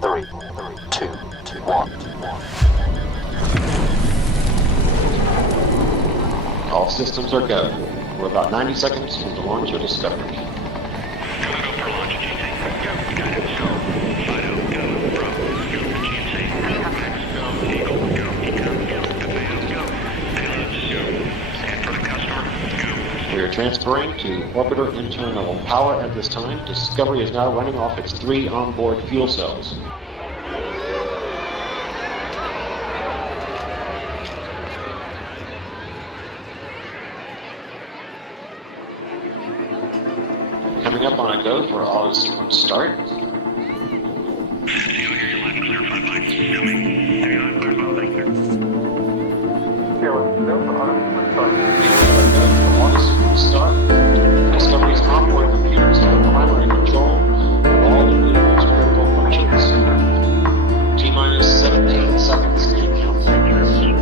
3, 2, 1. All systems are go. We're about 90 seconds from the launch of Discovery. We are transferring to orbiter internal power at this time. Discovery is now running off its 3 onboard fuel cells. Coming up on a go for auto sequence start. Start. Discovery's onboard computers have primary control of all the vehicle's critical functions. T-minus 17 seconds to count. 15,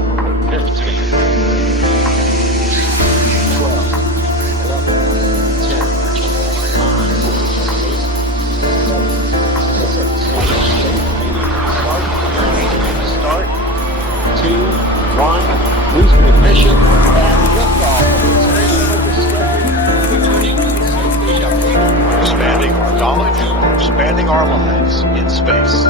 12, 11, 10, 9, 8, start, 2, 1, boosting ignition, and liftoff. Expanding our knowledge, expanding our lives in space.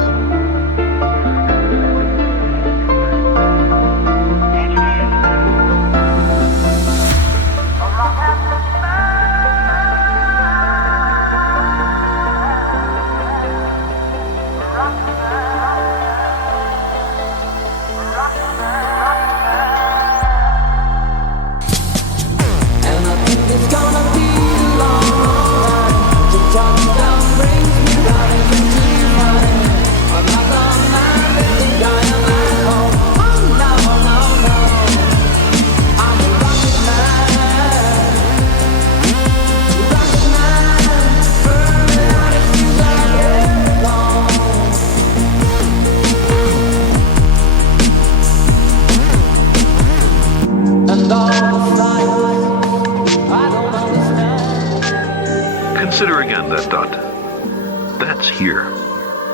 Consider again that dot. That's here.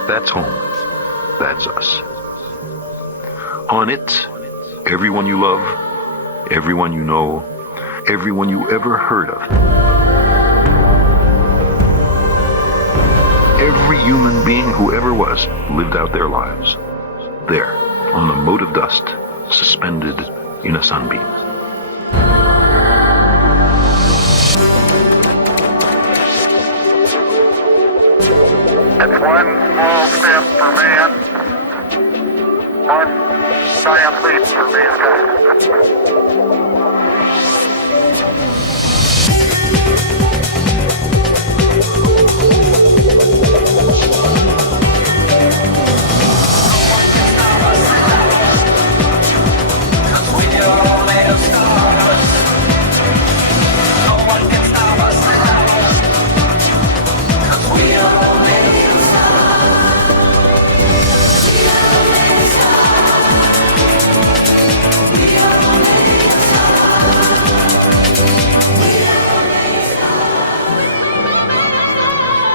That's home. That's us. On it, everyone you love, everyone you know, everyone you ever heard of. Every human being who ever was lived out their lives. There, on a mote of dust, suspended in a sunbeam. It's one small step for man, one giant leap for mankind.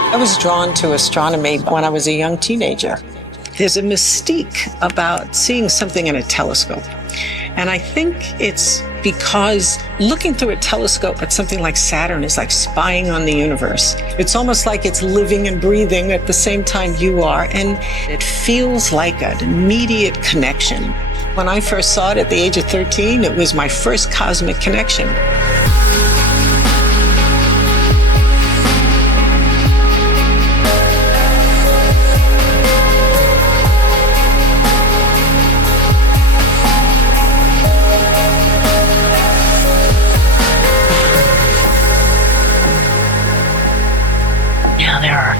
I was drawn to astronomy when I was a young teenager. There's a mystique about seeing something in a telescope. And I think it's because looking through a telescope at something like Saturn is like spying on the universe. It's almost like it's living and breathing at the same time you are, and it feels like an immediate connection. When I first saw it at the age of 13, it was my first cosmic connection. Now there are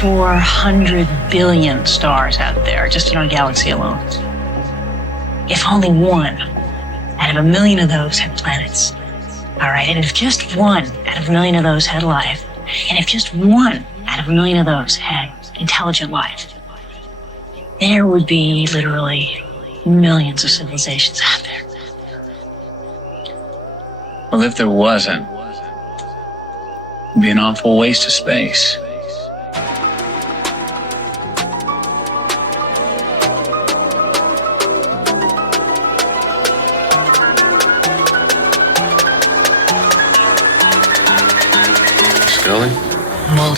400 billion stars out there, just in our galaxy alone. If only one out of a million of those had planets, all right, and if just one out of a million of those had life, and if just one out of a million of those had intelligent life, there would be literally millions of civilizations out there. Well, if there wasn't, it'd be an awful waste of space.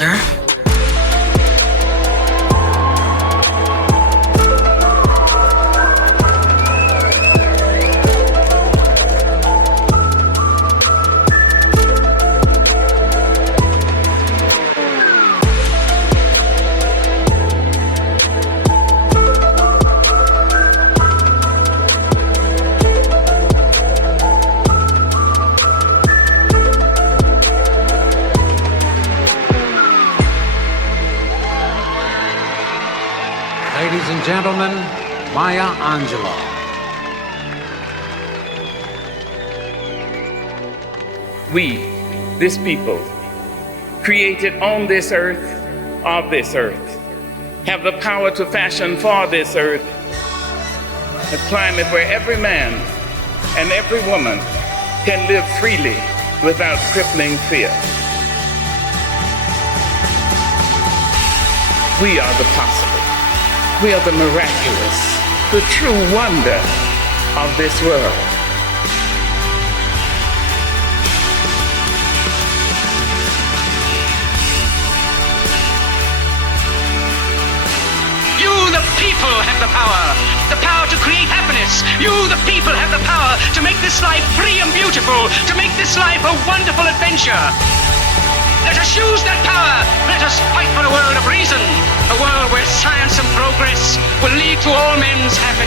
older. Ladies and gentlemen, Maya Angelou. We, this people, created on this earth, of this earth, have the power to fashion for this earth a climate where every man and every woman can live freely without crippling fear. We are the possible. We are the miraculous, the true wonder of this world. You, the people, have the power to create happiness. You, the people, have the power to make this life free and beautiful, to make this life a wonderful adventure. Let us use that power. Let us fight for a world of reason, a world where science and progress will lead to all men's happiness.